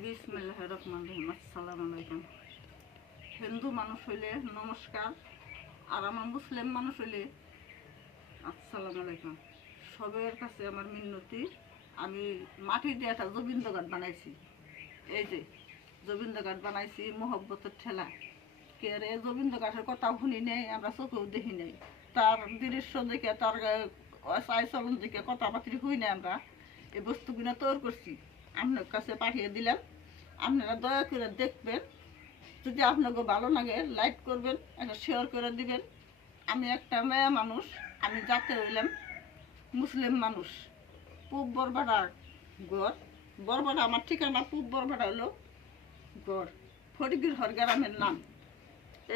বিসমিল্লাহির রহমানির রহিম। আসসালামু আলাইকুম। হিন্দু মানুষ হইলে নমস্কার, আর আমার মুসলিম মানুষ হইলে আসসালামু আলাইকুম। সবের কাছে আমার মিন্নতি, আমি মাটি দিয়ে একটা গোবিন্দঘাট বানাইছি। এই যে গোবিন্দঘাট বানাইছি মোহব্বতের ঠেলা। কে রে গোবিন্দঘাটের কথা শুনি নেই, আমরা চোখেও দেখি নেই, তার দৃশ্য দেখে, তার চাই চলন দেখে কথাবার্তি শুই নাই। আমরা এই বস্তুগুলো তৈরি করছি, আপনার কাছে পাঠিয়ে দিলাম। আপনারা দয়া করে দেখবেন, যদি আপনাকে ভালো লাগে লাইক করবেন, একটা শেয়ার করে দিবেন। আমি একটা মেয়ে মানুষ, আমি যাতে হইলাম মুসলিম মানুষ। পূব বরবাডার গড়, বরবাডা আমার ঠিকানা, পূব বরবাডা হলো গড়, ফটিকির হর গ্রামের নাম।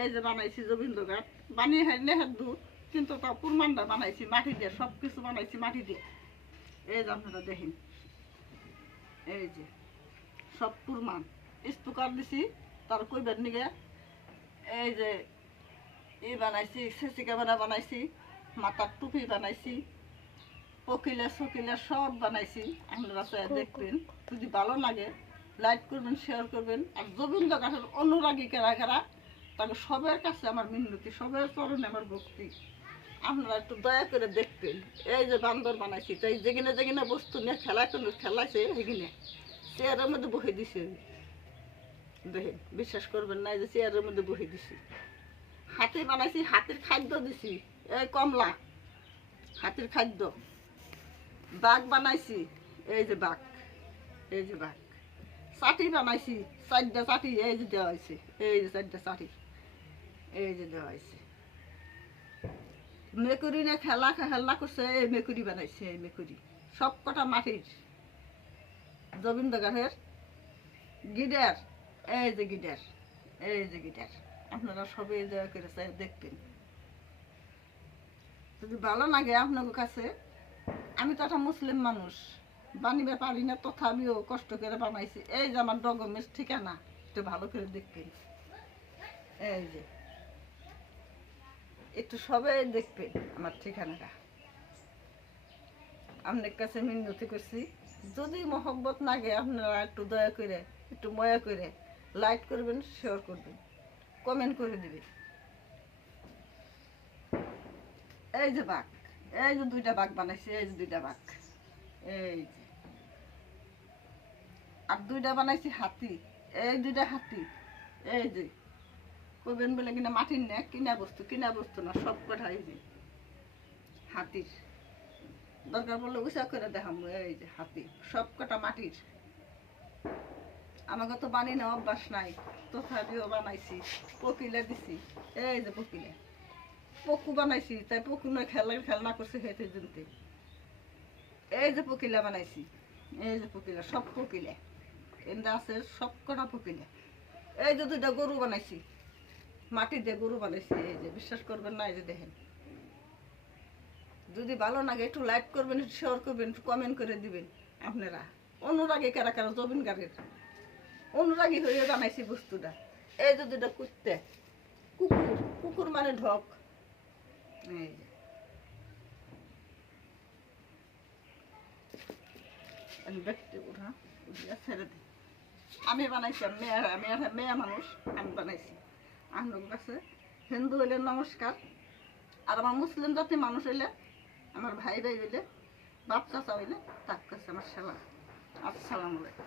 এই যে বানাইছি গোবিন্দঘাট, বানিয়ে হাইলে হাত দূর, কিন্তু তা পুরমানটা বানাইছি মাটি দিয়ে, সব কিছু বানাইছি মাটি দিয়ে। এই যে আপনারা দেখেন, এই যে সব পুরমান স্পুকার দিছি তার কইবার নিগে। এই যে বানাইছি, সিসি ক্যামেরা বানাইছি, মাথার টুপি বানাইছি, পকিলে সকিলে সব বানাইছি। আপনারা দেখবেন, যদি ভালো লাগে লাইক করবেন, শেয়ার করবেন। আর গোবিন্দঘাটের অনুরাগী কারা কারা, তাহলে সবার কাছে আমার মিনতি, সবার চরণে আমার ভক্তি। আপনারা একটু দয়া করে দেখবেন। এই যে বান্দর বানাইছি, তাই যেখানে যেখানে বস্তু নিয়ে খেলাইছে সেখানে চেয়ারের মধ্যে বসে দিছে। দেখেন, বিশ্বাস করবেন না, এই যে চেয়ারের মধ্যে বসে দিছি। হাতি বানাইছি, হাতির খাদ্য দিছি, এই কমলা হাতির খাদ্য। বাঘ বানাইছি, এই যে বাঘ, এই যে বাঘ। চাটি বানাইছি, 4টা চাটি এই যে দেওয়া হয়েছে, এই যে 4টা চাটি এই যে দেওয়া হয়েছে। মেকুরি না খেলা করছে, এই মেকুরি বানাইছে, এই মেকুরি সব কটা মাটির। গোবিন্দঘাটের গিটার, এই যে গিটার, এই যে গিটার। আপনারা সবাই দয়া করে দেখবেন, যদি ভালো লাগে আপনাদের কাছে। আমি তো একটা মুসলিম মানুষ, বানিবে পারি না, তথাপিও কষ্ট করে বানাইছি। এই যে আমার ডকুমেন্টস ঠিকানা, একটু ভালো করে দেখবেন। এই যে একটু সবাই দেখবেন আমার ঠিকানাটা। আপনার কাছে মিনতি করছি, যদি মহব্বত লাগে আপনারা একটু দয়া করে, একটু ময়া করে লাইক করবেন, শেয়ার করবেন, কমেন্ট করে দিবেন। এই যে বাঘ, এই যে 2টা বাঘ বানাইছি, এই যে 2টা বাঘ, এই যে। আর 2টা বানাইছি হাতি, এই 2টা হাতি। এই যে কবেন বলে কিনা মাটির না, কিনা বস্তু না, সব কটা এই যে হাতির। দরকার পড়লে উঁচা করে দেখাম। এই যে হাতি, সব কটা মাটির। আমাকে তো বানিয়ে নেওয়া অভ্যাস নাই, তথাপিও বানাইছি। পকিলে দিছি, এই যে পকিলে পকু বানাইছি, তাই পকু নয় খেলনা করছে হেঁটে জনতে। এই যে পকিলা বানাইছি, এই যে পকিলা, সব পকিলে এমনি আছে, সব কটা পকিলে। এই যে 2টা গরু বানাইছি, মাটি দিয়ে গরু বানাইছি। এই যে বিশ্বাস করবেন না, এই যে দেখেন। যদি ভালো লাগে একটু লাইক করবেন, শেয়ার করবেন, একটু কমেন্ট করে দিবেন। আপনারা অনুরাগী কারা কারা গোবিন্দঘাটের অনুরাগী হয়ে বানাইছি বস্তুটা। এই যে 2টা কুত্তে, কুকুর, কুকুর মানে ঢক। এই যে ছেড়ে দিই। আমি বানাইছি, আমি একটা মেয়ে মানুষ, আমি বানাইছি। আপনার কাছে হিন্দু হইলে নমস্কার, আর আমার মুসলিম জাতির মানুষ হইলে, আমার ভাই হইলে, বাপ চাচা হইলে, তার কাছে আমার সেবা। আসসালামু আলাইকুম।